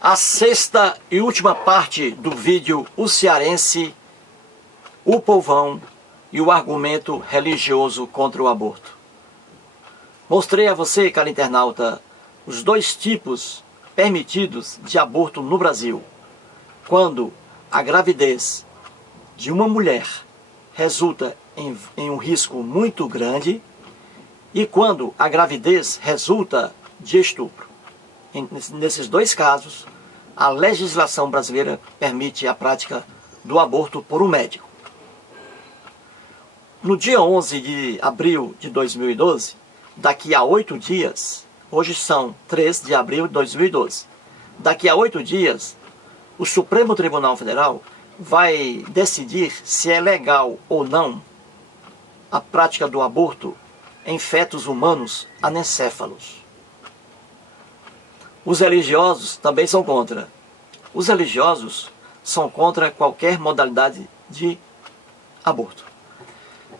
A sexta e última parte do vídeo O Cearense, o Povão e o argumento religioso contra o aborto. Mostrei a você, caro internauta, os dois tipos permitidos de aborto no Brasil. Quando a gravidez de uma mulher resulta em um risco muito grande e quando a gravidez resulta de estupro. Nesses dois casos, a legislação brasileira permite a prática do aborto por um médico. No dia 11 de abril de 2012, daqui a 8 dias, hoje são 3 de abril de 2012, daqui a 8 dias, o Supremo Tribunal Federal vai decidir se é legal ou não a prática do aborto em fetos humanos anencéfalos. Os religiosos também são contra. Os religiosos são contra qualquer modalidade de aborto.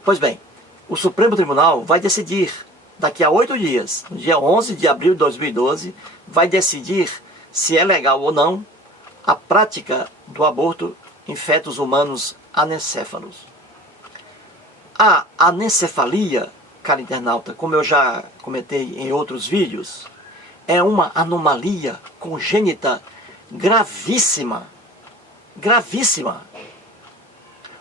Pois bem, o Supremo Tribunal vai decidir, daqui a 8 dias, no dia 11 de abril de 2012, vai decidir se é legal ou não a prática do aborto em fetos humanos anencéfalos. A anencefalia, caro internauta, como eu já comentei em outros vídeos, é uma anomalia congênita gravíssima. Gravíssima.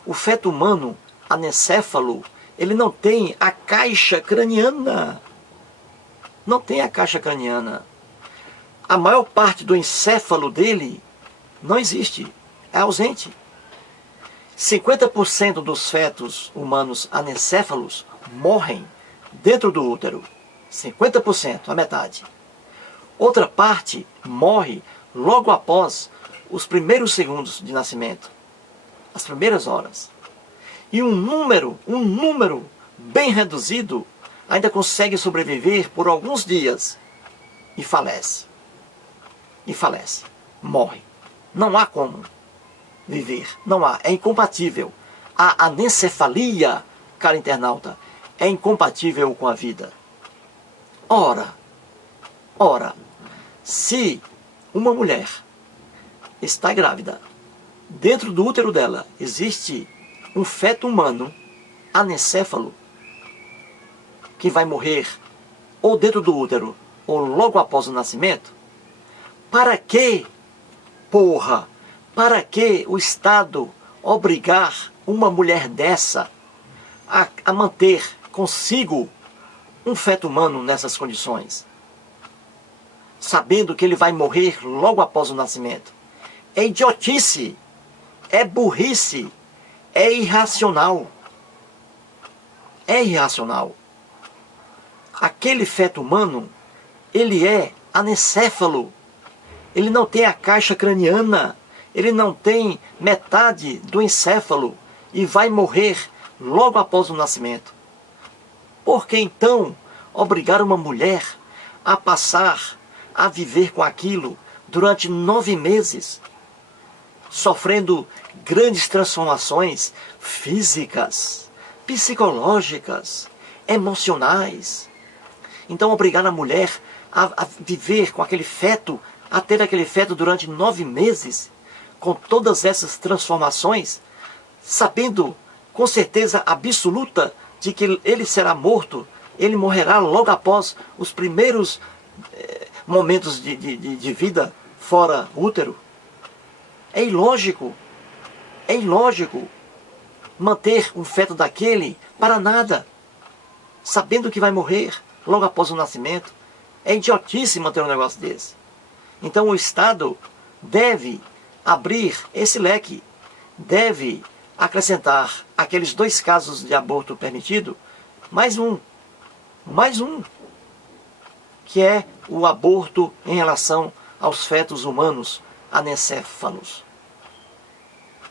O feto humano anencéfalo, ele não tem a caixa craniana. Não tem a caixa craniana. A maior parte do encéfalo dele não existe, é ausente. 50% dos fetos humanos anencéfalos morrem dentro do útero. 50%, a metade. Outra parte morre logo após os primeiros segundos de nascimento, as primeiras horas. E um número bem reduzido ainda consegue sobreviver por alguns dias e falece. E falece, morre. Não há como viver, não há, é incompatível. A anencefalia, caro internauta, é incompatível com a vida. Ora, se uma mulher está grávida, dentro do útero dela existe um feto humano anencéfalo que vai morrer ou dentro do útero ou logo após o nascimento, para que, porra, para que o Estado obrigar uma mulher dessa a manter consigo um feto humano nessas condições, sabendo que ele vai morrer logo após o nascimento? É idiotice, é burrice, é irracional. É irracional. Aquele feto humano, ele é anencéfalo. Ele não tem a caixa craniana, ele não tem metade do encéfalo e vai morrer logo após o nascimento. Por que então obrigar uma mulher a passar a viver com aquilo durante 9 meses, sofrendo grandes transformações físicas, psicológicas, emocionais? Então obrigar a mulher a viver com aquele feto, a ter aquele feto durante 9 meses, com todas essas transformações, sabendo com certeza absoluta de que ele será morto, ele morrerá logo após os primeiros momentos de vida fora útero. É ilógico manter um feto daquele para nada, sabendo que vai morrer logo após o nascimento. É idiotice manter um negócio desse. Então o Estado deve abrir esse leque, deve acrescentar aqueles 2 casos de aborto permitido, mais um, que é o aborto em relação aos fetos humanos anencéfalos.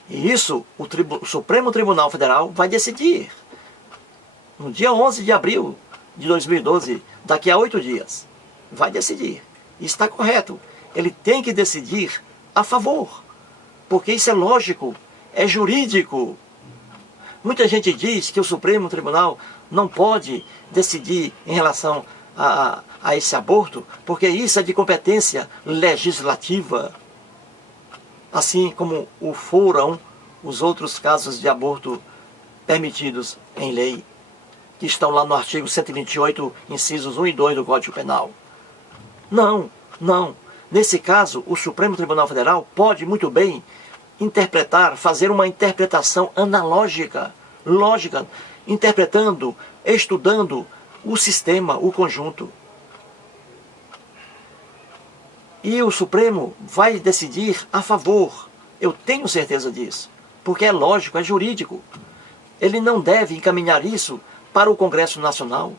E isso o Supremo Tribunal Federal vai decidir no dia 11 de abril de 2012, daqui a 8 dias. Vai decidir. E está correto. Ele tem que decidir a favor, porque isso é lógico, é jurídico. Muita gente diz que o Supremo Tribunal não pode decidir em relação a esse aborto, porque isso é de competência legislativa, assim como o foram os outros casos de aborto permitidos em lei, que estão lá no artigo 128, incisos 1 e 2 do Código Penal. Não, não. Nesse caso, o Supremo Tribunal Federal pode muito bem interpretar, fazer uma interpretação analógica, lógica, interpretando, estudando o sistema, o conjunto. E o Supremo vai decidir a favor. Eu tenho certeza disso, porque é lógico, é jurídico. Ele não deve encaminhar isso para o Congresso Nacional.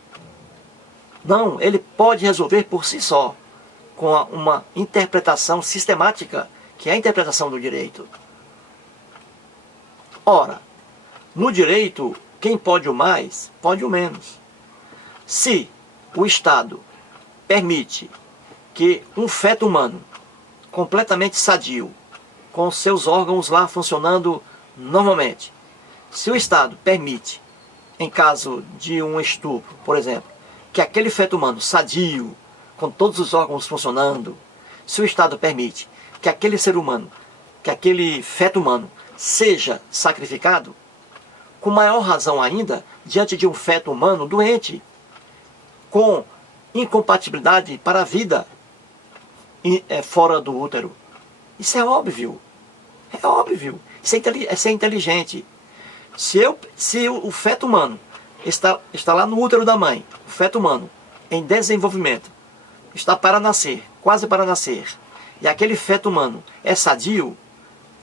Não, ele pode resolver por si só, com uma interpretação sistemática, que é a interpretação do direito. Ora, no direito, quem pode o mais, pode o menos. Se o Estado permite que um feto humano, completamente sadio, com seus órgãos lá funcionando normalmente, se o Estado permite, em caso de um estupro, por exemplo, que aquele feto humano sadio, com todos os órgãos funcionando, se o Estado permite que aquele ser humano, que aquele feto humano seja sacrificado, com maior razão ainda, diante de um feto humano doente, com incompatibilidade para a vida fora do útero. Isso é óbvio. É óbvio. Isso é inteligente. Se o feto humano está lá no útero da mãe, o feto humano em desenvolvimento, está para nascer, quase para nascer, e aquele feto humano é sadio,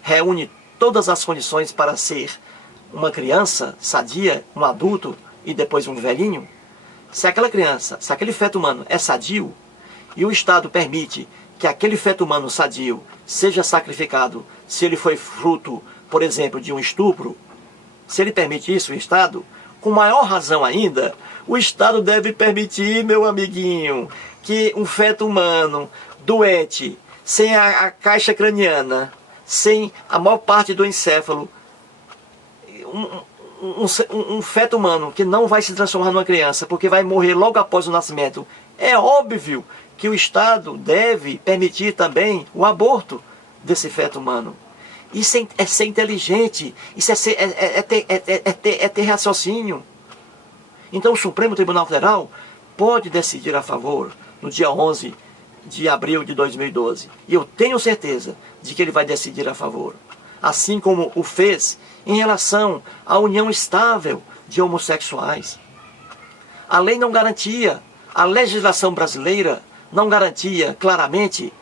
reúne todas as condições para ser uma criança sadia, um adulto e depois um velhinho, se aquela criança, se aquele feto humano é sadio, e o Estado permite que aquele feto humano sadio seja sacrificado se ele foi fruto, por exemplo, de um estupro, se ele permite isso, o Estado, com maior razão ainda, o Estado deve permitir, meu amiguinho, que um feto humano doente, sem a caixa craniana, sem a maior parte do encéfalo, um feto humano que não vai se transformar numa criança, porque vai morrer logo após o nascimento, é óbvio que o Estado deve permitir também o aborto desse feto humano. Isso é ser inteligente, isso é ter raciocínio. Então o Supremo Tribunal Federal pode decidir a favor no dia 11 de abril de 2012. E eu tenho certeza de que ele vai decidir a favor. Assim como o fez em relação à união estável de homossexuais. A lei não garantia, a legislação brasileira não garantia claramente,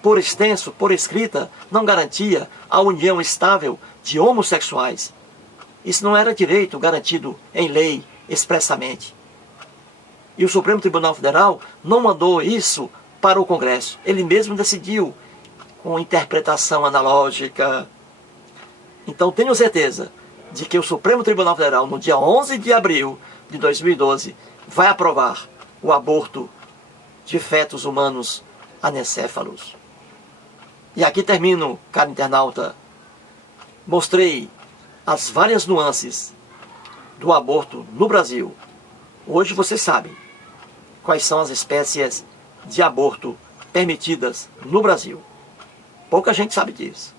por extenso, por escrita, não garantia a união estável de homossexuais. Isso não era direito garantido em lei expressamente. E o Supremo Tribunal Federal não mandou isso para o Congresso. Ele mesmo decidiu com interpretação analógica. Então tenho certeza de que o Supremo Tribunal Federal, no dia 11 de abril de 2012, vai aprovar o aborto de fetos humanos anencéfalos. E aqui termino, caro internauta. Mostrei as várias nuances do aborto no Brasil. Hoje vocês sabem quais são as espécies de aborto permitidas no Brasil. Pouca gente sabe disso.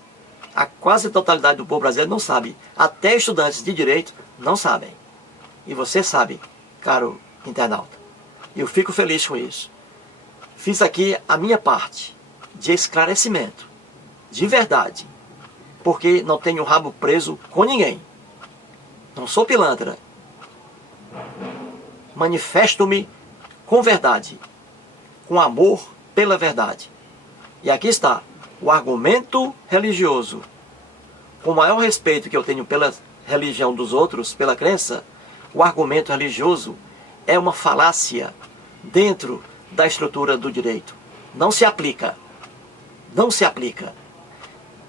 A quase totalidade do povo brasileiro não sabe. Até estudantes de direito não sabem. E você sabe, caro internauta. Eu fico feliz com isso. Fiz aqui a minha parte de esclarecimento, de verdade, porque não tenho o rabo preso com ninguém. Não sou pilantra. Manifesto-me com verdade, com amor pela verdade. E aqui está o argumento religioso. Com o maior respeito que eu tenho pela religião dos outros, pela crença, o argumento religioso é uma falácia dentro da estrutura do direito. Não se aplica. Não se aplica.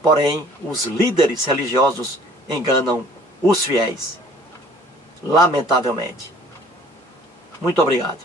Porém, os líderes religiosos enganam os fiéis. Lamentavelmente. Muito obrigado.